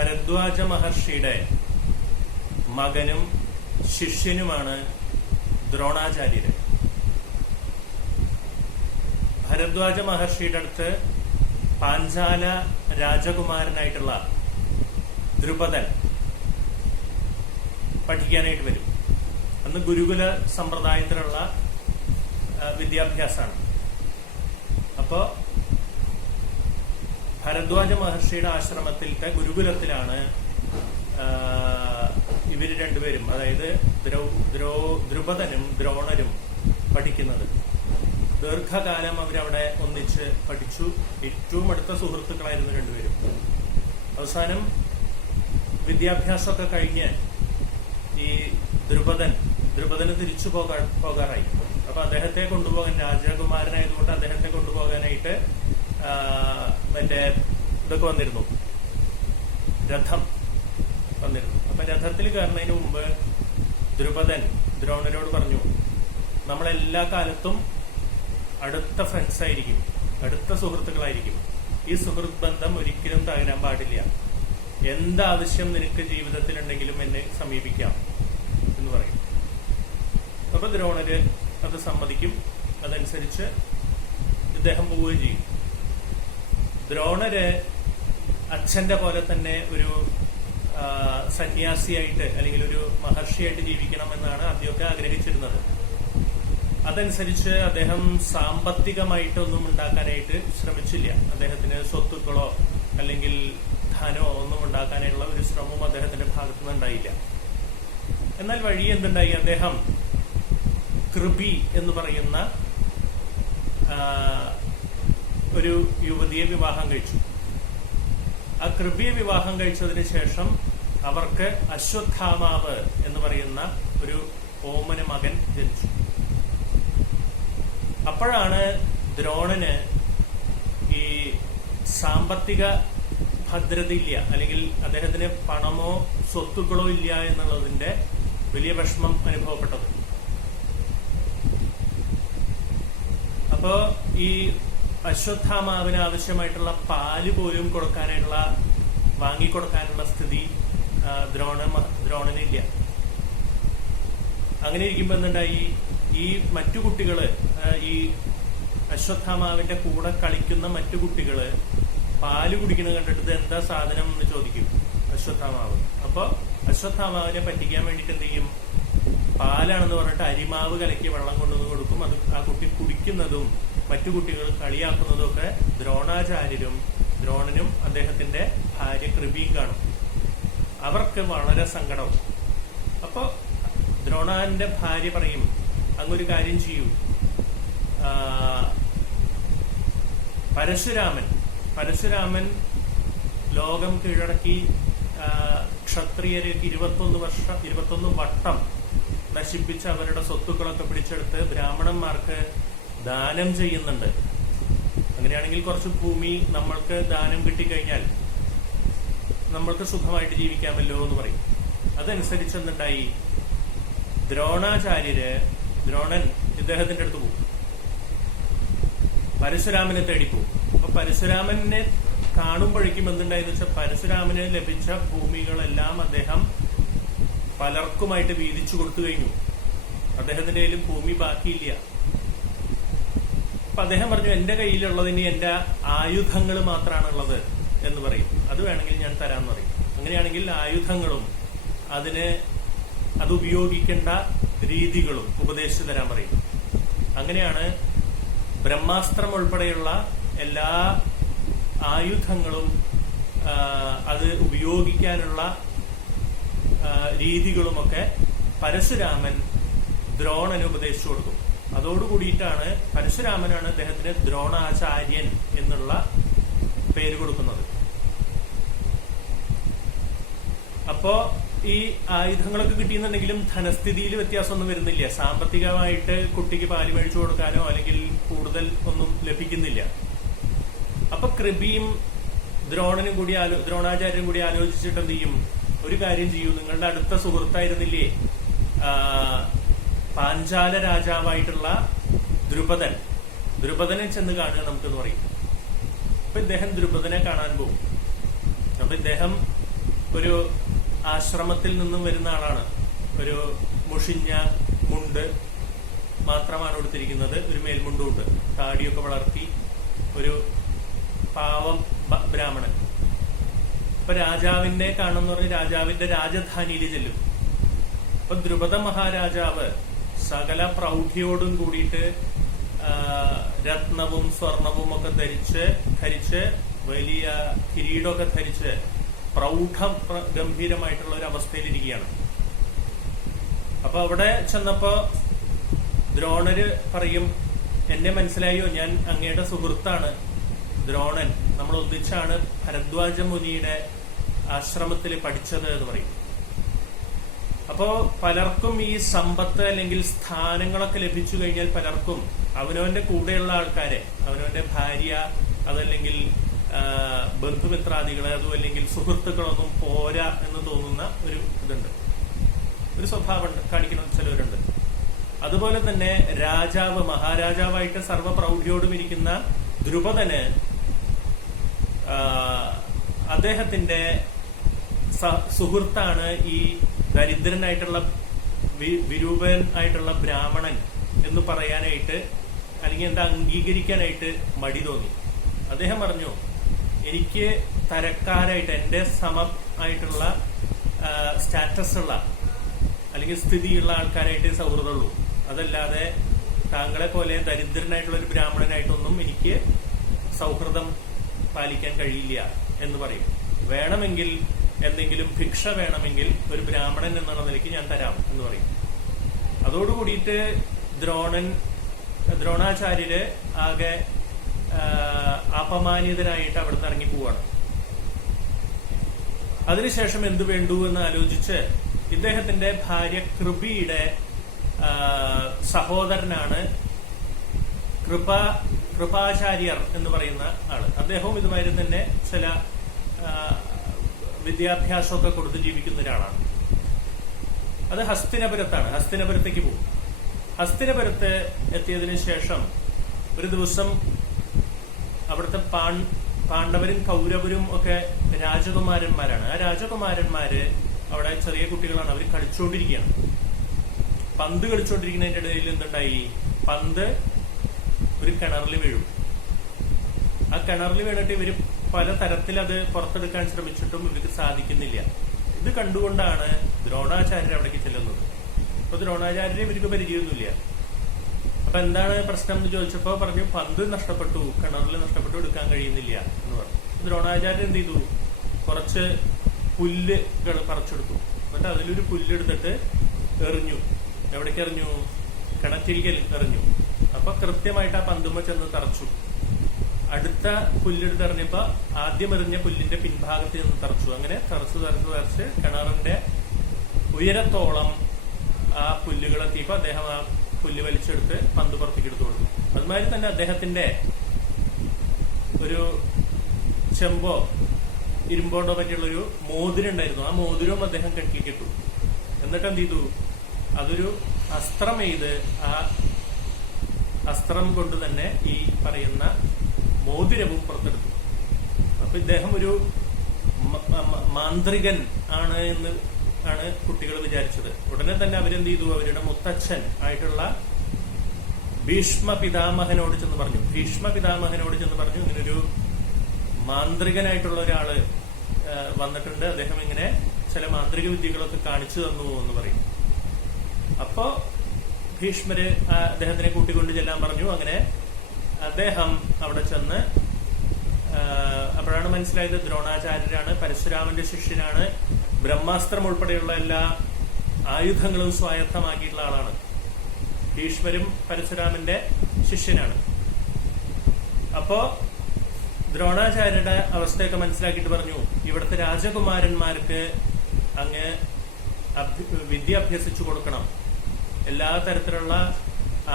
ഭരദ്വാജ മഹർഷിയുടെ മകനും ശിഷ്യനുമാണ് ദ്രോണാചാര്യര്. ഭരദ്വാജ മഹർഷിയുടെ അടുത്ത് പാഞ്ചാല രാജകുമാരനായിട്ടുള്ള ദ്രുപദൻ പഠിക്കാനായിട്ട് വരും. അന്ന് ഗുരുകുല സമ്പ്രദായത്തിലുള്ള വിദ്യാഭ്യാസമാണ്. അപ്പോ ഭരദ്വാജ മഹർഷിയുടെ ആശ്രമത്തിലത്തെ ഗുരുകുലത്തിലാണ് ഇവര് രണ്ടുപേരും, അതായത് ദ്രുപദനും ദ്രോണരും പഠിക്കുന്നത്. ദീർഘകാലം അവരവിടെ ഒന്നിച്ച് പഠിച്ചു. ഏറ്റവും അടുത്ത സുഹൃത്തുക്കളായിരുന്നു രണ്ടുപേരും. അവസാനം വിദ്യാഭ്യാസമൊക്കെ കഴിഞ്ഞ് ഈ ദ്രുപദന് തിരിച്ചു പോകാറായി. അപ്പൊ അദ്ദേഹത്തെ കൊണ്ടുപോകാൻ, രാജകുമാരനായതുകൊണ്ട് അദ്ദേഹത്തെ കൊണ്ടുപോകാനായിട്ട് മറ്റേ ഇതൊക്കെ വന്നിരുന്നു, രഥം വന്നിരുന്നു. അപ്പൊ രഥത്തിൽ കയറുന്നതിന് മുമ്പ് ദ്രുപദൻ ദ്രോണരോട് പറഞ്ഞു, നമ്മളെല്ലാ കാലത്തും അടുത്ത ഫ്രണ്ട്സ് ആയിരിക്കും, അടുത്ത സുഹൃത്തുക്കളായിരിക്കും. ഈ സുഹൃത്ത് ബന്ധം ഒരിക്കലും തകരാൻ പാടില്ല. എന്താവശ്യം നിനക്ക് ജീവിതത്തിലുണ്ടെങ്കിലും എന്നെ സമീപിക്കാം എന്ന് പറയും. അപ്പൊ ദ്രോണര് അത് സമ്മതിക്കും. അതനുസരിച്ച് ഇദ്ദേഹം പോവുകയും ചെയ്യും. ദ്രോണര് അച്ഛന്റെ പോലെ തന്നെ ഒരു സന്യാസിയായിട്ട് അല്ലെങ്കിൽ ഒരു മഹർഷിയായിട്ട് ജീവിക്കണമെന്നാണ് ആദ്യമൊക്കെ ആഗ്രഹിച്ചിരുന്നത്. അതനുസരിച്ച് അദ്ദേഹം സാമ്പത്തികമായിട്ടൊന്നും ഉണ്ടാക്കാനായിട്ട് ശ്രമിച്ചില്ല. അദ്ദേഹത്തിന് സ്വത്തുക്കളോ അല്ലെങ്കിൽ ധനോ ഒന്നും ഉണ്ടാക്കാനുള്ള ഒരു ശ്രമവും അദ്ദേഹത്തിന്റെ ഭാഗത്തുനിന്ന് ഉണ്ടായില്ല. എന്നാൽ വഴി എന്തുണ്ടായി? അദ്ദേഹം കൃപി എന്ന് പറയുന്ന ഒരു യുവതിയെ വിവാഹം കഴിച്ചു. ആ കൃപിയെ വിവാഹം കഴിച്ചതിന് ശേഷം അവർക്ക് അശ്വത്ഥാമാവ് എന്ന് പറയുന്ന ഒരു ഓമന മകൻ ജനിച്ചു. അപ്പോഴാണ് ദ്രോണന് ഈ സാമ്പത്തിക ഭദ്രതയില്ല, അല്ലെങ്കിൽ അദ്ദേഹത്തിന് പണമോ സ്വത്തുക്കളോ ഇല്ല എന്നുള്ളതിന്റെ വലിയ വിഷമം അനുഭവപ്പെട്ടത്. അപ്പോ ഈ അശ്വത്ഥാമാവിന് ആവശ്യമായിട്ടുള്ള പാല് പോലും വാങ്ങിക്കൊടുക്കാനുള്ള സ്ഥിതി ദ്രോണനില്ല. അങ്ങനെ ഇരിക്കുമ്പോ എന്തുണ്ടായി? ഈ മറ്റു കുട്ടികള്, ഈ അശ്വത്ഥാമാവിന്റെ കൂടെ കളിക്കുന്ന മറ്റു കുട്ടികള് പാല് കുടിക്കുന്നത് കണ്ടിട്ട് എന്താ സാധനം എന്ന് ചോദിക്കും അശ്വത്ഥാമാവ്. അപ്പൊ അശ്വത്ഥാമാവിനെ പറ്റിക്കാൻ വേണ്ടിട്ട് എന്ത് ചെയ്യും? പാലാണെന്ന് പറഞ്ഞിട്ട് അരിമാവ് കലക്കി വെള്ളം കൊണ്ടുവന്ന് കൊടുക്കും. അത് ആ കുട്ടി കുടിക്കുന്നതും മറ്റു കുട്ടികൾ കളിയാക്കുന്നതും ഒക്കെ ദ്രോണനും അദ്ദേഹത്തിന്റെ ഭാര്യ കൃപിയും കാണും. അവർക്ക് വളരെ സങ്കടവും. അപ്പൊ ദ്രോണന്റെ ഭാര്യ പറയും, അങ്ങൊരു കാര്യം ചെയ്യൂ, പരശുരാമൻ ലോകം കീഴടക്കി ക്ഷത്രിയരെ 21 വട്ടം നശിപ്പിച്ച് അവരുടെ സ്വത്തുക്കളൊക്കെ പിടിച്ചെടുത്ത് ബ്രാഹ്മണന്മാർക്ക് ദാനം ചെയ്യുന്നുണ്ട്. അങ്ങനെയാണെങ്കിൽ കുറച്ച് ഭൂമി നമ്മൾക്ക് ദാനം കിട്ടിക്കഴിഞ്ഞാൽ നമ്മൾക്ക് സുഖമായിട്ട് ജീവിക്കാമല്ലോ എന്ന് പറയും. അതനുസരിച്ച് എന്തുണ്ടായി? ദ്രോണൻ ഇദ്ദേഹത്തിന്റെ അടുത്ത് പോകും, പരശുരാമനെ തേടിപ്പോകും. അപ്പൊ പരശുരാമനെ കാണുമ്പോഴേക്കും എന്തുണ്ടായെന്ന് വെച്ചാൽ പരശുരാമന് ലഭിച്ച ഭൂമികളെല്ലാം അദ്ദേഹം പലർക്കുമായിട്ട് വീതിച്ചു കൊടുത്തു കഴിഞ്ഞു. അദ്ദേഹത്തിന്റെ കയ്യിൽ ഭൂമി ബാക്കിയില്ല. അപ്പൊ അദ്ദേഹം പറഞ്ഞു, എന്റെ കയ്യിലുള്ളത് ഇനി എന്റെ ആയുധങ്ങൾ മാത്രമാണുള്ളത് എന്ന് പറയും. അത് വേണമെങ്കിൽ ഞാൻ തരാമെന്ന് പറയും. അങ്ങനെയാണെങ്കിൽ ആയുധങ്ങളും അത് ഉപയോഗിക്കേണ്ട രീതികളും ഉപദേശിച്ചു തരാൻ പറയും. അങ്ങനെയാണ് ബ്രഹ്മാസ്ത്രം ഉൾപ്പെടെയുള്ള എല്ലാ ആയുധങ്ങളും അത് ഉപയോഗിക്കാനുള്ള രീതികളുമൊക്കെ പരശുരാമൻ ദ്രോണന് ഉപദേശിച്ചു കൊടുക്കും. അതോടുകൂടിയിട്ടാണ് പരശുരാമനാണ് അദ്ദേഹത്തിന് ദ്രോണാചാര്യൻ എന്നുള്ള പേര് കൊടുക്കുന്നത്. അപ്പോ ഈ ആയുധങ്ങളൊക്കെ കിട്ടിയെന്നുണ്ടെങ്കിലും ധനസ്ഥിതിയിൽ വ്യത്യാസമൊന്നും വരുന്നില്ല. സാമ്പത്തികമായിട്ട് കുട്ടിക്ക് പാല് മേടിച്ചു കൊടുക്കാനോ അല്ലെങ്കിൽ കൂടുതൽ ഒന്നും ലഭിക്കുന്നില്ല. അപ്പൊ കൃപിയും ദ്രോണാചാര്യനും കൂടി ആലോചിച്ചിട്ട് എന്ത് ചെയ്യും? ഒരു കാര്യം ചെയ്യൂ, നിങ്ങളുടെ അടുത്ത സുഹൃത്തായിരുന്നില്ലേ പാഞ്ചാല രാജാവായിട്ടുള്ള ദ്രുപദനെ ചെന്ന് കാണുക നമുക്കെന്ന് പറയും. അപ്പൊ ഇദ്ദേഹം ദ്രുപദനെ കാണാൻ പോകും. അപ്പൊ ഇദ്ദേഹം ഒരു ആശ്രമത്തിൽ നിന്നും വരുന്ന ആളാണ്. ഒരു മുഷിഞ്ഞ മുണ്ട് മാത്രമാണ് ഉടുത്തിരിക്കുന്നത്, ഒരു മേൽമുണ്ടുണ്ട്, താടിയൊക്കെ വളർത്തി, ഒരു പാവം ബ്രാഹ്മണൻ. അപ്പൊ രാജാവിനെ കാണുന്ന പറഞ്ഞ് രാജാവിന്റെ രാജധാനിയിൽ ചെല്ലും. അപ്പൊ ദ്രുപദ മഹാരാജാവ് സകല പ്രൗഢിയോടും കൂടിയിട്ട് രത്നവും സ്വർണവും ഒക്കെ ധരിച്ച് വലിയ കിരീടമൊക്കെ ധരിച്ച് ഗംഭീരമായിട്ടുള്ള ഒരു അവസ്ഥയിലിരിക്കുകയാണ്. അപ്പൊ അവിടെ ചെന്നപ്പോ ദ്രോണര് പറയും, എന്നെ മനസ്സിലായോ, ഞാൻ അങ്ങയുടെ സുഹൃത്താണ് ദ്രോണൻ, നമ്മൾ ഒന്നിച്ചാണ് ഭരദ്വാജ മുനിയുടെ ആശ്രമത്തിൽ പഠിച്ചത് എന്ന് പറയും. അപ്പോ പലർക്കും ഈ സമ്പത്ത് അല്ലെങ്കിൽ സ്ഥാനങ്ങളൊക്കെ ലഭിച്ചു കഴിഞ്ഞാൽ പലർക്കും അവനവന്റെ കൂടെയുള്ള ആൾക്കാരെ, അവനവന്റെ ഭാര്യ, അതല്ലെങ്കിൽ ബന്ധുമിത്രാദികളെ, അതും അല്ലെങ്കിൽ സുഹൃത്തുക്കളൊന്നും പോരാ എന്ന് തോന്നുന്ന ഒരു ഇതുണ്ട്, ഒരു സ്വഭാവം കാണിക്കുന്ന ചിലവരുണ്ട്. അതുപോലെ തന്നെ രാജാവ്, മഹാരാജാവായിട്ട് സർവ്വപ്രൗഢിയോടും ഇരിക്കുന്ന ദ്രുപദന് അദ്ദേഹത്തിന്റെ സുഹൃത്താണ് ഈ ദരിദ്രനായിട്ടുള്ള വിരൂപൻ ആയിട്ടുള്ള ബ്രാഹ്മണൻ എന്ന് പറയാനായിട്ട്, അല്ലെങ്കിൽ എന്താ അംഗീകരിക്കാനായിട്ട് മടി തോന്നി. അദ്ദേഹം പറഞ്ഞു, എനിക്ക് തരക്കാരായിട്ട് എന്റെ സമമായിട്ടുള്ള സ്റ്റാറ്റസ് ഉള്ള അല്ലെങ്കിൽ സ്ഥിതിയുള്ള ആൾക്കാരായിട്ട് സൗഹൃദമുള്ളൂ, അതല്ലാതെ താങ്കളെ പോലെ ദരിദ്രനായിട്ടുള്ള ഒരു ബ്രാഹ്മണനായിട്ടൊന്നും എനിക്ക് സൗഹൃദം പാലിക്കാൻ കഴിയില്ല എന്ന് പറയും. വേണമെങ്കിൽ എന്തെങ്കിലും ഭിക്ഷ വേണമെങ്കിൽ ഒരു ബ്രാഹ്മണൻ എന്നുള്ള നിലയ്ക്ക് ഞാൻ തരാം എന്ന് പറയും. അതോടുകൂടിയിട്ട് ദ്രോണാചാര്യര് ആകെ അപമാനിതനായിട്ട് അവിടുന്ന് ഇറങ്ങി പോവാണ്. അതിനുശേഷം എന്തു വേണ്ടു എന്ന് ആലോചിച്ച് ഇദ്ദേഹത്തിന്റെ ഭാര്യ കൃപിയുടെ സഹോദരനാണ് കൃപാചാര്യർ എന്ന് പറയുന്ന ആള്. അദ്ദേഹവും ഇതുമാതിരി തന്നെ ചില വിദ്യാഭ്യാസമൊക്കെ കൊടുത്ത് ജീവിക്കുന്ന ഒരാളാണ്. അത് ഹസ്തിനപുരത്താണ്. ഹസ്തിനപുരത്തേക്ക് പോകും. ഹസ്തിനപുരത്ത് എത്തിയതിനു ശേഷം ഒരു ദിവസം അവിടുത്തെ പാണ്ഡവരും കൗരവരും ഒക്കെ രാജകുമാരന്മാരാണ്. ആ രാജകുമാരന്മാര് അവിടെ ചെറിയ കുട്ടികളാണ്, അവർ കളിച്ചുകൊണ്ടിരിക്കുകയാണ്. പന്ത് കളിച്ചുകൊണ്ടിരിക്കുന്നതിന്റെ ഇടയിൽ എന്തുണ്ടായി, പന്ത് ഒരു കിണറിൽ വീഴും. ആ കിണറിൽ വീണിട്ട് ഇവര് പല തരത്തിൽ അത് പുറത്തെടുക്കാൻ ശ്രമിച്ചിട്ടും ഇവർക്ക് സാധിക്കുന്നില്ല. ഇത് കണ്ടുകൊണ്ടാണ് ദ്രോണാചാര്യർ അവിടേക്ക് ചെല്ലുന്നത്. അപ്പൊ ദ്രോണാചാര്യരെ ഇവർക്ക് പരിചയമൊന്നുമില്ല. അപ്പൊ എന്താണ് പ്രശ്നം എന്ന് ചോദിച്ചപ്പോ പറഞ്ഞു, പന്ത് നഷ്ടപ്പെട്ടു, കിണറിൽ നഷ്ടപ്പെട്ടു, എടുക്കാൻ കഴിയുന്നില്ല എന്ന് പറഞ്ഞു. ദ്രോണാചാര്യർ എന്ത് ചെയ്തു, കുറച്ച് പുല്ലുകൾ പറിച്ചെടുത്തു. എന്നിട്ട് അതിലൊരു പുല്ലെടുത്തിട്ട് എറിഞ്ഞു. എവിടേക്ക് എറിഞ്ഞു? കിണറ്റിരിക്കൽ എറിഞ്ഞു. അപ്പൊ കൃത്യമായിട്ട് ആ പന്തുമ്മ ചെന്ന് തറച്ചു. അടുത്ത പുല്ലെടുത്ത് എറിഞ്ഞപ്പോ ആദ്യം എറിഞ്ഞ പുല്ലിന്റെ പിൻഭാഗത്ത് നിന്ന് തറച്ചു. അങ്ങനെ തറച്ച് കിണറിന്റെ ഉയരത്തോളം ആ പുല്ലുകൾ എത്തിയപ്പോ അദ്ദേഹം ആ പുല്ല് വലിച്ചെടുത്ത് പന്ത് പുറത്തേക്ക് എടുത്തു കൊടുത്തു. അതുമാതിരി തന്നെ അദ്ദേഹത്തിന്റെ ഒരു ചെമ്പോ ഇരുമ്പോണ്ടോ പറ്റിയുള്ളൊരു മോതിരം ഉണ്ടായിരുന്നു. ആ മോതിരവും അദ്ദേഹം കെട്ടിക്കിട്ടു. എന്നിട്ട് എന്ത് ചെയ്തു, അതൊരു അസ്ത്രം ചെയ്ത് ആ അസ്ത്രം കൊണ്ട് തന്നെ ഈ പറയുന്ന മോതിരവും പുറത്തെടുത്തു. അപ്പൊ ഇദ്ദേഹം ഒരു മാന്ത്രികൻ ആണ് എന്ന് ആണ് കുട്ടികൾ വിചാരിച്ചത്. ഉടനെ തന്നെ അവരെന്ത് ചെയ്തു, അവരുടെ മുത്തച്ഛൻ ആയിട്ടുള്ള ഭീഷ്മ പിതാമഹനോട് ചെന്ന് പറഞ്ഞു. ഇങ്ങനൊരു മാന്ത്രികനായിട്ടുള്ള ഒരാള് വന്നിട്ടുണ്ട്, അദ്ദേഹം ഇങ്ങനെ ചില മാന്ത്രിക വിദ്യകളൊക്കെ കാണിച്ചു തന്നു എന്ന് പറയും. അപ്പോ ഭീഷ്മര് അദ്ദേഹത്തിനെ കൂട്ടിക്കൊണ്ട് ചെല്ലാൻ പറഞ്ഞു. അങ്ങനെ അദ്ദേഹം അവിടെ ചെന്ന് അപ്പോഴാണ് മനസ്സിലായത് ദ്രോണാചാര്യരാണ്, പരശുരാമന്റെ ശിഷ്യനാണ്, ബ്രഹ്മാസ്ത്രം ഉൾപ്പെടെയുള്ള എല്ലാ ആയുധങ്ങളും സ്വായത്തമാക്കിയിട്ടുള്ള ആളാണ്. ഭീഷ്മരും പരശുരാമന്റെ ശിഷ്യനാണ്. അപ്പോ ദ്രോണാചാര്യരുടെ അവസ്ഥയൊക്കെ മനസ്സിലാക്കിയിട്ട് പറഞ്ഞു, ഇവിടുത്തെ രാജകുമാരന്മാർക്ക് അങ്ങ് വിദ്യ അഭ്യസിച്ചു കൊടുക്കണം, എല്ലാ തരത്തിലുള്ള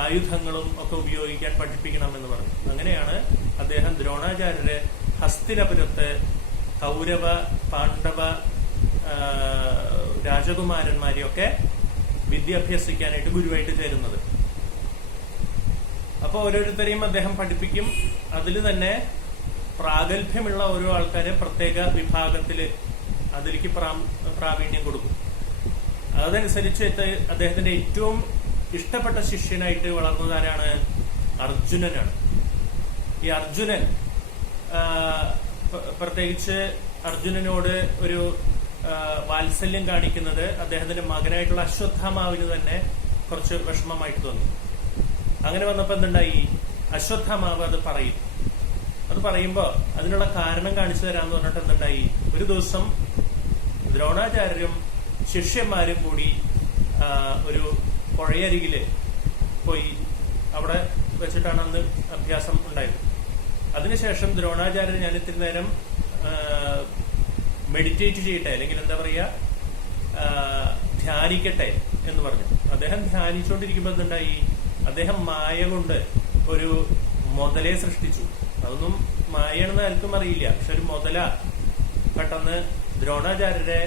ആയുധങ്ങളും ഒക്കെ ഉപയോഗിക്കാൻ പഠിപ്പിക്കണം എന്ന് പറഞ്ഞു. അങ്ങനെയാണ് അദ്ദേഹം ദ്രോണാചാര്യര് ഹസ്തിനപുരത്ത് കൗരവ പാണ്ഡവ രാജകുമാരന്മാരെയൊക്കെ വിദ്യാഭ്യസിക്കാനായിട്ട് ഗുരുവായിട്ട് ചേരുന്നത്. അപ്പൊ ഓരോരുത്തരെയും അദ്ദേഹം പഠിപ്പിക്കും. അതിൽ തന്നെ പ്രാഗൽഭ്യമുള്ള ഓരോ ആൾക്കാരെ പ്രത്യേക വിഭാഗത്തില് അതിലേക്ക് പ്രാവീണ്യം കൊടുക്കും. അതനുസരിച്ച് അദ്ദേഹത്തിന്റെ ഏറ്റവും ഇഷ്ടപ്പെട്ട ശിഷ്യനായിട്ട് വളർന്നത് ആരാണ്? അർജുനനാണ്. ഈ അർജുനൻ പ്രത്യേകിച്ച് അർജുനനോട് ഒരു വാത്സല്യം കാണിക്കുന്നത് അദ്ദേഹത്തിന്റെ മകനായിട്ടുള്ള അശ്വത്ഥാമാവിന് തന്നെ കുറച്ച് വിഷമമായിട്ട് തോന്നി. അങ്ങനെ വന്നപ്പോ എന്തുണ്ടായി? അശ്വത്ഥാമാവ് അത് പറയുമ്പോ അതിനുള്ള കാരണം കാണിച്ചു തരാന്ന് പറഞ്ഞിട്ട് എന്തുണ്ടായി? ഒരു ദിവസം ദ്രോണാചാര്യരും ശിഷ്യന്മാരും കൂടി ഒരു പുഴയരികില് പോയി അവിടെ വെച്ചിട്ടാണ് അന്ന് അഭ്യാസം ഉണ്ടായത്. അതിനുശേഷം ദ്രോണാചാര്യർ ഞാൻ ഇത്തിരി നേരം മെഡിറ്റേറ്റ് ചെയ്യട്ടെ, അല്ലെങ്കിൽ എന്താ പറയാ, ധ്യാനിക്കട്ടെ എന്ന് പറഞ്ഞു. അദ്ദേഹം ധ്യാനിച്ചുകൊണ്ടിരിക്കുമ്പോൾ എന്തുണ്ടായി? അദ്ദേഹം മായ കൊണ്ട് ഒരു മുതലയെ സൃഷ്ടിച്ചു. അതൊന്നും മായയാണെന്ന് ആർക്കും അറിയില്ല. പക്ഷെ ഒരു മുതല പെട്ടെന്ന് ദ്രോണാചാര്യരെ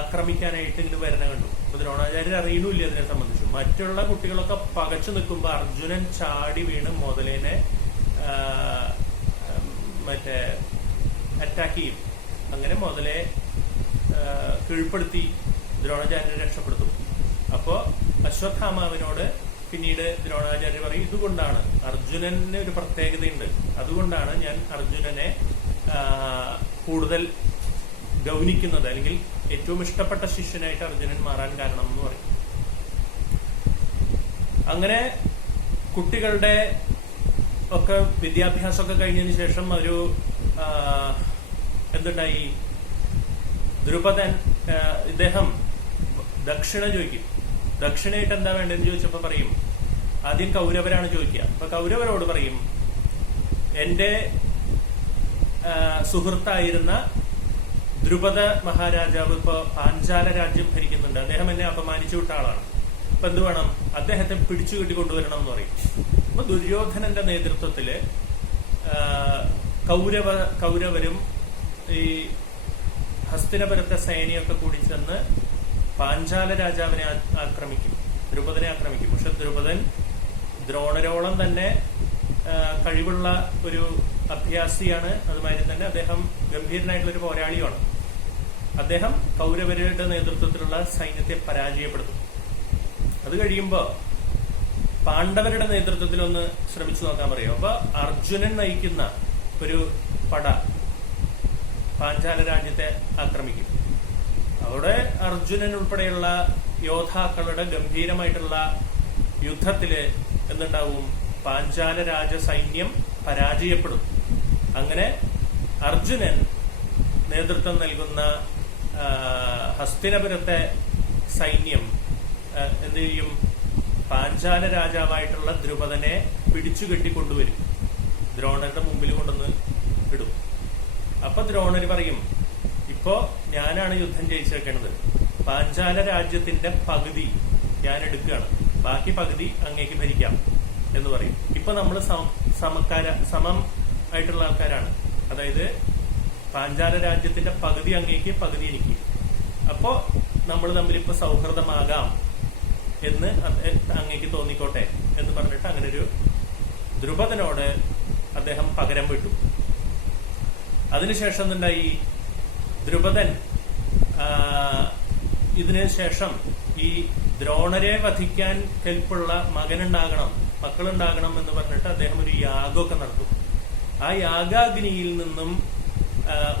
ആക്രമിക്കാനായിട്ട് ഇങ്ങനെ വരണ കണ്ടു. അപ്പൊ ദ്രോണാചാര്യർ അറിയണില്ല അതിനെ സംബന്ധിച്ചു. മറ്റുള്ള കുട്ടികളൊക്കെ പകച്ചു നിൽക്കുമ്പോ അർജുനൻ ചാടി വീണ് മുതലേനെ അറ്റാക്ക് ചെയ്യും. അങ്ങനെ മുതലെ കീഴ്പ്പെടുത്തി ദ്രോണാചാര്യരെ രക്ഷപ്പെടുത്തും. അപ്പോ അശ്വത്ഥാമാവിനോട് പിന്നീട് ദ്രോണാചാര്യ പറയും, ഇതുകൊണ്ടാണ് അർജുനന് ഒരു പ്രത്യേകതയുണ്ട്, അതുകൊണ്ടാണ് ഞാൻ അർജുനനെ കൂടുതൽ ഗൗനിക്കുന്നത്, അല്ലെങ്കിൽ ഏറ്റവും ഇഷ്ടപ്പെട്ട ശിഷ്യനായിട്ട് അർജുനൻ മാറാൻ കാരണം എന്ന് പറയും. അങ്ങനെ കുട്ടികളുടെ ഒക്കെ വിദ്യാഭ്യാസമൊക്കെ കഴിഞ്ഞതിന് ശേഷം ഒരു എന്തുണ്ടായി? ദ്രുപദൻ ഇദ്ദേഹം ദക്ഷിണ ചോദിക്കും. ദക്ഷിണയായിട്ട് എന്താ വേണ്ടതെന്ന് ചോദിച്ചപ്പോ പറയും, ആദ്യം കൗരവരാണ് ചോദിക്കുക. അപ്പൊ കൗരവരോട് പറയും, എന്റെ സുഹൃത്തായിരുന്ന ദ്രുപദ മഹാരാജാവ് ഇപ്പൊ പാഞ്ചാല രാജ്യം ഭരിക്കുന്നുണ്ട്, അദ്ദേഹം എന്നെ അപമാനിച്ചു വിട്ട ആളാണ്, അപ്പൊ എന്ത് വേണം? അദ്ദേഹത്തെ പിടിച്ചു കെട്ടിക്കൊണ്ടുവരണം എന്ന് പറയും. അപ്പൊ ദുര്യോധനന്റെ നേതൃത്വത്തില് കൗരവരും ഈ ഹസ്തിനപുരത്തെ സേനയൊക്കെ കൂടി ചെന്ന് പാഞ്ചാല രാജാവിനെ ആക്രമിക്കും, ദ്രുപദനെ ആക്രമിക്കും. പക്ഷെ ദ്രുപദൻ ദ്രോണരോളം തന്നെ കഴിവുള്ള ഒരു അഭ്യാസിയാണ്. അതുമാതിരി തന്നെ അദ്ദേഹം ഗംഭീരനായിട്ടുള്ള ഒരു പോരാളിയുമാണ്. അദ്ദേഹം കൗരവരുടെ നേതൃത്വത്തിലുള്ള സൈന്യത്തെ പരാജയപ്പെടുത്തും. അത് കഴിയുമ്പോ പാണ്ഡവരുടെ നേതൃത്വത്തിൽ ഒന്ന് ശ്രമിച്ചു നോക്കാൻ പറയും. അപ്പൊ അർജുനൻ നയിക്കുന്ന ഒരു പട പാഞ്ചാല രാജ്യത്തെ ആക്രമിക്കും. അവിടെ അർജുനൻ ഉൾപ്പെടെയുള്ള യോദ്ധാക്കളുടെ ഗംഭീരമായിട്ടുള്ള യുദ്ധത്തില് എന്തുണ്ടാവും? പാഞ്ചാല രാജ സൈന്യം പരാജയപ്പെടും. അങ്ങനെ അർജുനൻ നേതൃത്വം നൽകുന്ന ഹസ്തിനപുരത്തെ സൈന്യം എന്ത് ചെയ്യും? പാഞ്ചാല രാജാവായിട്ടുള്ള ദ്രുപദനെ പിടിച്ചു കെട്ടിക്കൊണ്ടുവരും, ദ്രോണരുടെ മുമ്പിൽ കൊണ്ടുവന്ന് ഇടും. അപ്പൊ ദ്രോണര് പറയും, ഇപ്പോ ഞാനാണ് യുദ്ധം ജയിച്ചേക്കണത്, പാഞ്ചാല രാജ്യത്തിന്റെ പകുതി ഞാൻ എടുക്കുകയാണ്, ബാക്കി പകുതി അങ്ങേക്ക് ഭരിക്കാം എന്ന് പറയും. ഇപ്പൊ നമ്മൾ സമം ആയിട്ടുള്ള ആൾക്കാരാണ്. അതായത് പാഞ്ചാല രാജ്യത്തിന്റെ പകുതി അങ്ങേക്ക്, പകുതി എനിക്ക്. അപ്പോ നമ്മൾ തമ്മിൽ ഇപ്പൊ സൗഹൃദമാകാം എന്ന് അങ്ങേക്ക് തോന്നിക്കോട്ടെ എന്ന് പറഞ്ഞിട്ട് അങ്ങനെ ഒരു ദ്രുപദനോട് അദ്ദേഹം പകരം വിട്ടു. അതിനുശേഷം എന്തുണ്ടായി? ദ്രുപദൻ ഇതിനു ശേഷം ഈ ദ്രോണരെ വധിക്കാൻ കെൽപ്പുള്ള മക്കളുണ്ടാകണം എന്ന് പറഞ്ഞിട്ട് അദ്ദേഹം ഒരു യാഗമൊക്കെ നടത്തും. ആ യാഗാഗ്നിയിൽ നിന്നും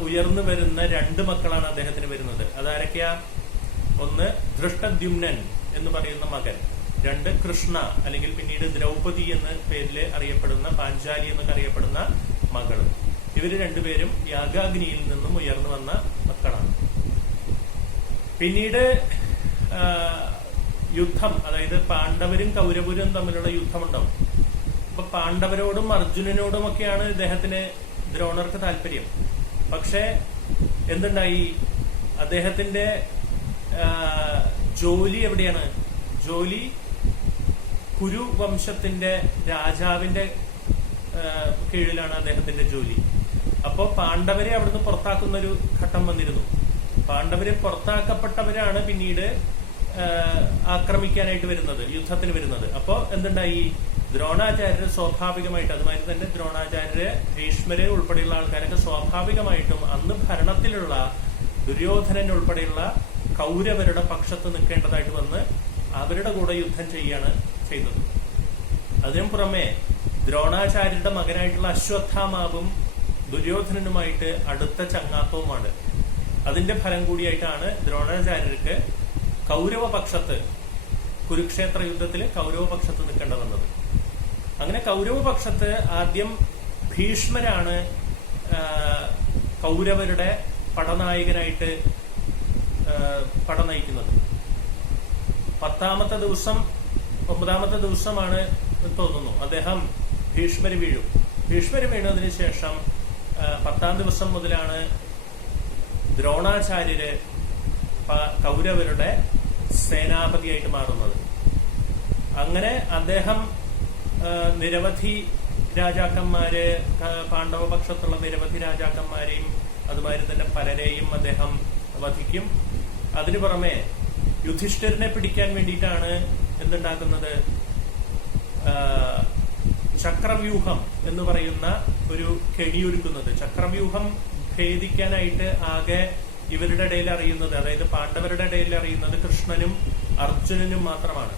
ഉയർന്നു വരുന്ന 2 മക്കളാണ് അദ്ദേഹത്തിന് വരുന്നത്. അതാരൊക്കെയാ? ഒന്ന് ധൃഷ്ടദ്യുമ്നൻ എന്ന് പറയുന്ന മകൻ, 2 കൃഷ്ണ അല്ലെങ്കിൽ പിന്നീട് ദ്രൗപദി എന്ന പേരില് അറിയപ്പെടുന്ന, പാഞ്ചാലി എന്നൊക്കെ അറിയപ്പെടുന്ന മകള്. ഇവര് 2 പേരും യാഗാഗ്നിയിൽ നിന്നും ഉയർന്നു വന്ന മക്കളാണ്. പിന്നീട് യുദ്ധം, അതായത് പാണ്ഡവരും കൗരവരും തമ്മിലുള്ള യുദ്ധമുണ്ടാവും. അപ്പൊ പാണ്ഡവരോടും അർജുനനോടുമൊക്കെയാണ് ഇദ്ദേഹത്തിന് ദ്രോണർക്ക് താല്പര്യം. പക്ഷെ എന്തുണ്ടായി? അദ്ദേഹത്തിന്റെ ജോലി എവിടെയാണ്? ജോലി കുരു വംശത്തിന്റെ രാജാവിന്റെ കീഴിലാണ് അദ്ദേഹത്തിന്റെ ജോലി. അപ്പോ പാണ്ഡവരെ അവിടുന്ന് പുറത്താക്കുന്ന ഒരു ഘട്ടം വന്നിരുന്നു. പാണ്ഡവരെ പുറത്താക്കപ്പെട്ടവരാണ് പിന്നീട് ആക്രമിക്കാനായിട്ട് വരുന്നത്, യുദ്ധത്തിന് വരുന്നത്. അപ്പോ എന്തുണ്ടായി? ദ്രോണാചാര്യര് സ്വാഭാവികമായിട്ട്, അതുമാതിരി തന്നെ ദ്രോണാചാര്യര്, ഭീഷ്മര് ഉൾപ്പെടെയുള്ള ആൾക്കാരൊക്കെ സ്വാഭാവികമായിട്ടും അന്ന് ഭരണത്തിലുള്ള ദുര്യോധനൻ ഉൾപ്പെടെയുള്ള കൗരവരുടെ പക്ഷത്ത് നിൽക്കേണ്ടതായിട്ട് വന്ന് അവരുടെ കൂടെ യുദ്ധം ചെയ്യാണ് ചെയ്തത്. അതിനു പുറമെ ദ്രോണാചാര്യരുടെ മകനായിട്ടുള്ള അശ്വത്ഥാമാവും ദുര്യോധനനുമായിട്ട് അടുത്ത ചങ്ങാത്തവുമാണ്. അതിന്റെ ഫലം കൂടിയായിട്ടാണ് ദ്രോണാചാര്യർക്ക് കൗരവപക്ഷത്ത്, കുരുക്ഷേത്ര യുദ്ധത്തിൽ കൗരവപക്ഷത്ത് നിൽക്കേണ്ട വന്നത്. അങ്ങനെ കൗരവപക്ഷത്ത് ആദ്യം ഭീഷ്മരാണ് കൗരവരുടെ പടനായകനായിട്ട് പട നയിക്കുന്നത്. 10ാമത്തെ ദിവസം 9ാമത്തെ ദിവസമാണ് തോന്നുന്നു അദ്ദേഹം ഭീഷ്മര് വീഴും. ഭീഷ്മര് വീണതിന് ശേഷം 10ാം ദിവസം മുതലാണ് ദ്രോണാചാര്യര് കൗരവരുടെ സേനാപതിയായിട്ട് മാറുന്നത്. അങ്ങനെ അദ്ദേഹം നിരവധി രാജാക്കന്മാര്, പാണ്ഡവപക്ഷത്തുള്ള നിരവധി രാജാക്കന്മാരെയും അതുമാതിരി തന്നെ പലരെയും അദ്ദേഹം വധിക്കും. അതിനു പുറമെ യുധിഷ്ഠിരനെ പിടിക്കാൻ വേണ്ടിയിട്ടാണ് എന്തുണ്ടാക്കുന്നത്, ചക്രവ്യൂഹം എന്ന് പറയുന്ന ഒരു കെണിയൊരുക്കുന്നത്. ചക്രവ്യൂഹം ഭേദിക്കാനായിട്ട് ആകെ ഇവരുടെ ഇടയിൽ അറിയുന്നത്, അതായത് പാണ്ഡവരുടെ ഇടയിൽ അറിയുന്നത് കൃഷ്ണനും അർജുനനും മാത്രമാണ്.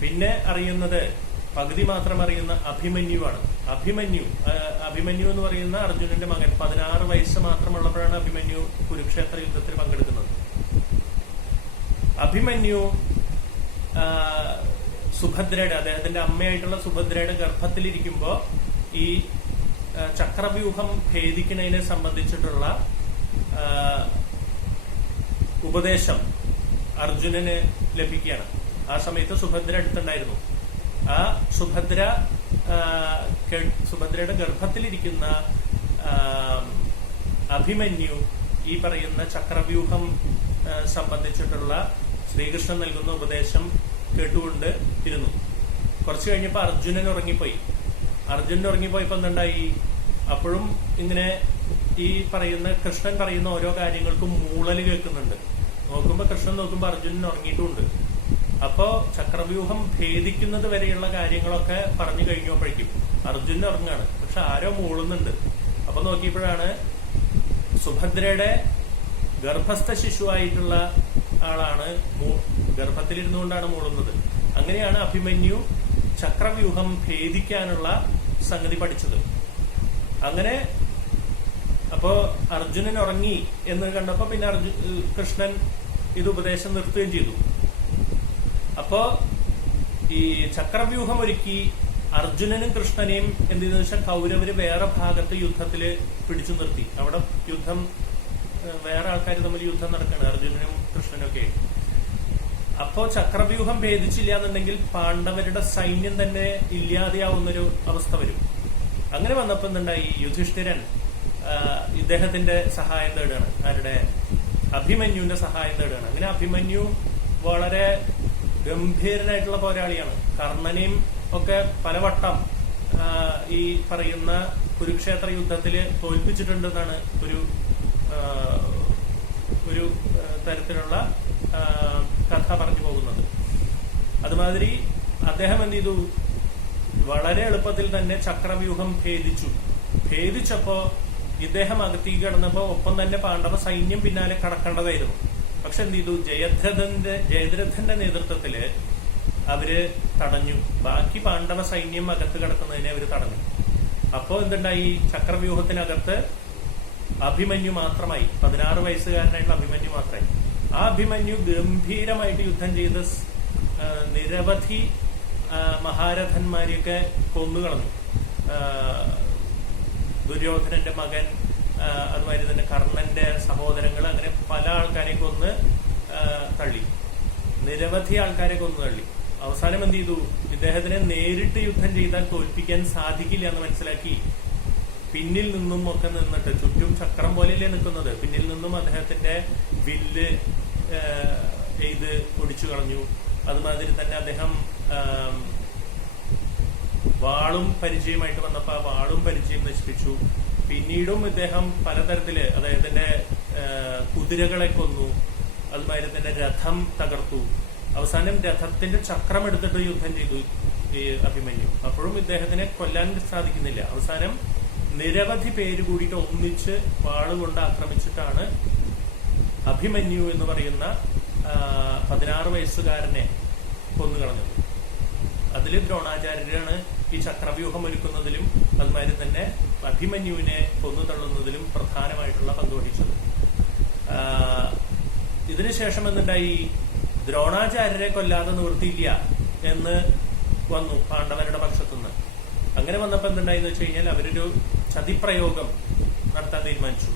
പിന്നെ അറിയുന്നത് പകുതി മാത്രം അറിയുന്ന അഭിമന്യുവാണ്. അഭിമന്യു എന്ന് പറയുന്ന അർജുനന്റെ മകൻ. 16 വയസ്സ് മാത്രമുള്ളപ്പോഴാണ് അഭിമന്യു കുരുക്ഷേത്ര യുദ്ധത്തിൽ പങ്കെടുക്കുന്നത്. അഭിമന്യു സുഭദ്രയുടെ, അദ്ദേഹത്തിന്റെ അമ്മയായിട്ടുള്ള സുഭദ്രയുടെ ഗർഭത്തിലിരിക്കുമ്പോ ഈ ചക്രവ്യൂഹം ഭേദിക്കുന്നതിനെ സംബന്ധിച്ചിട്ടുള്ള ഉപദേശം അർജുനന് ലഭിക്കുകയാണ്. ആ സമയത്ത് സുഭദ്ര അടുത്തുണ്ടായിരുന്നു. ആ സുഭദ്രയുടെ ഗർഭത്തിലിരിക്കുന്ന അഭിമന്യു ഈ പറയുന്ന ചക്രവ്യൂഹം സംബന്ധിച്ചിട്ടുള്ള ശ്രീകൃഷ്ണൻ നൽകുന്ന ഉപദേശം കേട്ടുകൊണ്ട് ഇരുന്നു. കുറച്ചു കഴിഞ്ഞപ്പോ അർജുനൻ ഉറങ്ങിപ്പോയപ്പോ എന്തുണ്ടായി, അപ്പോഴും ഇങ്ങനെ ഈ പറയുന്ന കൃഷ്ണൻ പറയുന്ന ഓരോ കാര്യങ്ങൾക്കും മൂളല് കേൾക്കുന്നുണ്ട്. കൃഷ്ണൻ നോക്കുമ്പോ അർജുനൻ ഉറങ്ങിയിട്ടുമുണ്ട്. അപ്പോ ചക്രവ്യൂഹം ഭേദിക്കുന്നത് വരെയുള്ള കാര്യങ്ങളൊക്കെ പറഞ്ഞു കഴിഞ്ഞപ്പോഴേക്കും അർജുനൻ ഉറങ്ങാണ്, പക്ഷെ ആരോ മൂളുന്നുണ്ട്. അപ്പൊ നോക്കിയപ്പോഴാണ് സുഭദ്രയുടെ ഗർഭസ്ഥ ശിശുവായിട്ടുള്ള ആളാണ് ഗർഭത്തിലിരുന്നുകൊണ്ടാണ് മൂളുന്നത്. അങ്ങനെയാണ് അഭിമന്യു ചക്രവ്യൂഹം ഭേദിക്കാനുള്ള സംഗതി പഠിച്ചത്. അങ്ങനെ അപ്പോ അർജുനൻ ഉറങ്ങി എന്ന് കണ്ടപ്പോ പിന്നെ കൃഷ്ണൻ ഇത് ഉപദേശം നിർത്തുകയും ചെയ്തു. അപ്പോ ഈ ചക്രവ്യൂഹം ഒരുക്കി അർജുനനും കൃഷ്ണനെയും എന്ത് ചെയ്തെന്ന് വെച്ചാൽ കൗരവര് വേറെ ഭാഗത്ത് യുദ്ധത്തില് പിടിച്ചു നിർത്തി. അവിടെ യുദ്ധം, വേറെ ആൾക്കാർ തമ്മിൽ യുദ്ധം നടക്കുകയാണ്, അർജുനനും കൃഷ്ണനും ഒക്കെ. അപ്പോ ചക്രവ്യൂഹം ഭേദിച്ചില്ല എന്നുണ്ടെങ്കിൽ പാണ്ഡവരുടെ സൈന്യം തന്നെ ഇല്ലാതെയാവുന്നൊരു അവസ്ഥ വരും. അങ്ങനെ വന്നപ്പോ എന്തുണ്ടായി, യുധിഷ്ഠിരൻ ഇദ്ദേഹത്തിന്റെ സഹായം തേടുകയാണ്. ആരുടെ? അഭിമന്യുവിന്റെ സഹായം തേടുകയാണ്. അങ്ങനെ അഭിമന്യു വളരെ ഗംഭീരനായിട്ടുള്ള പോരാളിയാണ്. കർണനെയും ഒക്കെ പലവട്ടം ഈ പറയുന്ന കുരുക്ഷേത്ര യുദ്ധത്തില് തോൽപ്പിച്ചിട്ടുണ്ടെന്നാണ് ഒരു തരത്തിലുള്ള കഥ പറഞ്ഞു പോകുന്നത്. അതുമാതിരി അദ്ദേഹം എന്ത് ചെയ്തു, വളരെ എളുപ്പത്തിൽ തന്നെ ചക്രവ്യൂഹം ഭേദിച്ചപ്പോ ഇദ്ദേഹം അകത്തേക്ക് കിടന്നപ്പോ ഒപ്പം തന്നെ പാണ്ഡവ സൈന്യം പിന്നാലെ കടക്കേണ്ടതായിരുന്നു. പക്ഷെ എന്ത് ചെയ്തു, ജയദ്രഥന്റെ നേതൃത്വത്തില് അവര് തടഞ്ഞു. ബാക്കി പാണ്ഡവ സൈന്യം അകത്ത് കിടക്കുന്നതിനെ അവര് തടഞ്ഞു. അപ്പോ എന്തുണ്ടായി, ചക്രവ്യൂഹത്തിനകത്ത് അഭിമന്യു മാത്രമായി, 16 വയസ്സുകാരനായിട്ടുള്ള അഭിമന്യു മാത്രമായി. ആ അഭിമന്യു ഗംഭീരമായിട്ട് യുദ്ധം ചെയ്ത് നിരവധി മഹാരഥന്മാരെയൊക്കെ കൊന്നുകളഞ്ഞു. ദുര്യോധനന്റെ മകൻ, അതുമാതിരി തന്നെ കർണന്റെ സഹോദരങ്ങൾ, അങ്ങനെ പല ആൾക്കാരെ കൊന്ന് തള്ളി, നിരവധി ആൾക്കാരെ കൊന്നു തള്ളി. അവസാനം എന്ത് ചെയ്തു, ഇദ്ദേഹത്തിനെ നേരിട്ട് യുദ്ധം ചെയ്താൽ തോൽപ്പിക്കാൻ സാധിക്കില്ല എന്ന് മനസ്സിലാക്കി പിന്നിൽ നിന്നും ഒക്കെ നിന്നിട്ട്, ചുറ്റും ചക്രം പോലെയല്ലേ നിൽക്കുന്നത്, പിന്നിൽ നിന്നും അദ്ദേഹത്തിന്റെ വില്ല് ഇത് ഒടിച്ചു കളഞ്ഞു. അതുമാതിരി തന്നെ അദ്ദേഹം വാളും പരിചയമായിട്ട് വന്നപ്പോ ആ വാളും പരിചയം നശിപ്പിച്ചു. പിന്നീടും ഇദ്ദേഹം പലതരത്തില് അദ്ദേഹത്തിന്റെ കുതിരകളെ കൊന്നു, അതുമാതിരി തന്നെ രഥം തകർത്തു. അവസാനം രഥത്തിന്റെ ചക്രം എടുത്തിട്ട് യുദ്ധം ചെയ്തു ഈ അഭിമന്യു. അപ്പോഴും ഇദ്ദേഹത്തിനെ കൊല്ലാൻ സാധിക്കുന്നില്ല. അവസാനം നിരവധി പേര് കൂടിയിട്ട് ഒന്നിച്ച് വാളുകൊണ്ട് ആക്രമിച്ചിട്ടാണ് അഭിമന്യു എന്ന് പറയുന്ന 16 വയസ്സുകാരനെ കൊന്നുകളഞ്ഞത്. അതിൽ ദ്രോണാചാര്യരാണ് ഈ ചക്രവ്യൂഹം ഒരുക്കുന്നതിലും അതുമാതിരി തന്നെ അഭിമന്യുവിനെ കൊന്നു തള്ളുന്നതിലും പ്രധാനമായിട്ടുള്ള പങ്ക് വഹിച്ചത്. ഇതിനുശേഷം എന്തുണ്ടായി? ദ്രോണാചാര്യരെ കൊല്ലാതെ നിവൃത്തിയില്ല എന്ന് വന്നു പാണ്ഡവരുടെ പക്ഷത്തുനിന്ന്. അങ്ങനെ വന്നപ്പോ എന്തുണ്ടായി എന്ന് വെച്ച് കഴിഞ്ഞാൽ അവരൊരു ചതിപ്രയോഗം നടത്താൻ തീരുമാനിച്ചു.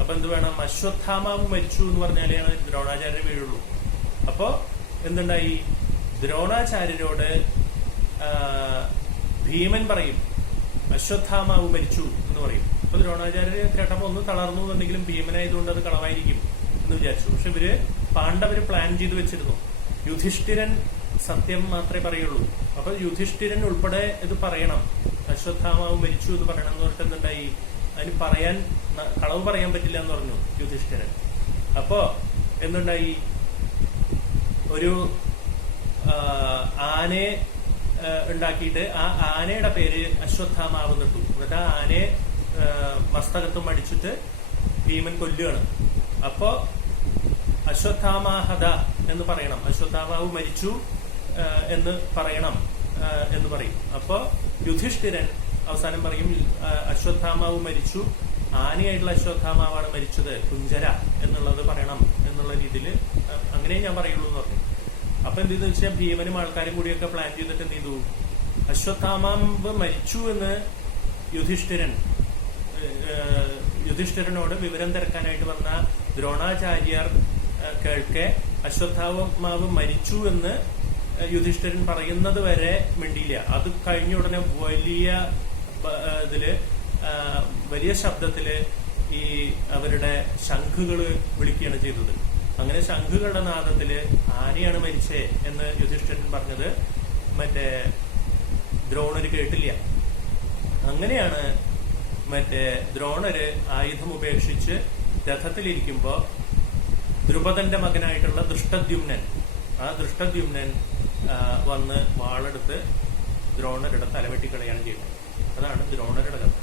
അപ്പൊ എന്ത് വേണം? അശ്വത്ഥാമാവ് മരിച്ചു എന്ന് പറഞ്ഞാലാണ് ദ്രോണാചാര്യർ വീഴുള്ളൂ. അപ്പോ എന്തുണ്ടായി? ദ്രോണാചാര്യരോട് ഭീമൻ പറയും അശ്വത്ഥാമാവ് മരിച്ചു എന്ന് പറയും. അപ്പൊ ദ്രോണാചാര്യർ കേട്ടപ്പോ ഒന്ന് തളർന്നു എന്നുണ്ടെങ്കിലും ഭീമനായതുകൊണ്ട് അത് കളവായിരിക്കും എന്ന് വിചാരിച്ചു. പക്ഷെ ഇവര് പാണ്ഡവര് പ്ലാൻ ചെയ്ത് വെച്ചിരുന്നു. യുധിഷ്ഠിരൻ സത്യം മാത്രമേ പറയുള്ളൂ. അപ്പൊ യുധിഷ്ഠിരൻ ഉൾപ്പെടെ ഇത് പറയണം, അശ്വത്ഥാമാവ് മരിച്ചു എന്ന് പറയണം എന്ന് പറഞ്ഞിട്ട് എന്തുണ്ടായി? അതിന് കളവ് പറയാൻ പറ്റില്ല എന്ന് പറഞ്ഞു യുധിഷ്ഠിരൻ. അപ്പോ എന്തുണ്ടായി? ഒരു ആനയെ ഉണ്ടാക്കിയിട്ട് ആ ആനയുടെ പേര് അശ്വത്ഥാമാവ് നിട്ടു. എന്നിട്ട് ആ ആനയെ മസ്തകത്തും അടിച്ചിട്ട് ഭീമൻ കൊല്ലുകയാണ്. അപ്പോ അശ്വത്ഥാമാഹത എന്ന് പറയണം, അശ്വത്ഥാമാവ് മരിച്ചു എന്ന് പറയണം എന്ന് പറയും. അപ്പോ യുധിഷ്ഠിരൻ അവസാനം പറയും അശ്വത്ഥാമാവ് മരിച്ചു, ആനയായിട്ടുള്ള അശ്വത്ഥാമാവാണ് മരിച്ചത്, കുഞ്ചര എന്നുള്ളത് പറയണം എന്നുള്ള രീതിയിൽ അങ്ങനെ ഞാൻ പറയുള്ളൂ എന്ന് പറഞ്ഞു. അപ്പൊ എന്തെന്ന് വെച്ചാൽ ഭീമനും ആൾക്കാരും കൂടിയൊക്കെ പ്ലാൻ ചെയ്തിട്ട് എന്ത് ചെയ്തു? അശ്വത്ഥാമാവ് മരിച്ചു എന്ന് യുധിഷ്ഠിരനോട് വിവരം തിരക്കാനായിട്ട് വന്ന ദ്രോണാചാര്യർ കേൾക്കെ അശ്വത്ഥാമാവ് മരിച്ചു എന്ന് യുധിഷ്ഠിരൻ പറയുന്നത് വരെ മിണ്ടിയില്ല. അത് കഴിഞ്ഞ ഉടനെ വലിയ ശബ്ദത്തില് ഈ അവരുടെ ശംഖുകള് വിളിക്കുകയാണ് ചെയ്തത്. അങ്ങനെ ശംഖുകളുടെ നാദത്തില് ആനയാണ് മരിച്ചേ എന്ന് യുധിഷ്ഠിരൻ പറഞ്ഞത് ദ്രോണര് കേട്ടില്ല. അങ്ങനെയാണ് ദ്രോണര് ആയുധം ഉപേക്ഷിച്ച് രഥത്തിലിരിക്കുമ്പോ ദ്രുപദന്റെ മകനായിട്ടുള്ള ദൃഷ്ടദ്യുമ്നൻ വന്ന് വാളെടുത്ത് ദ്രോണരുടെ തലവെട്ടിക്കളയാണ് ചെയ്യുന്നത്. അതാണ് ദ്രോണരുടെ കഥ.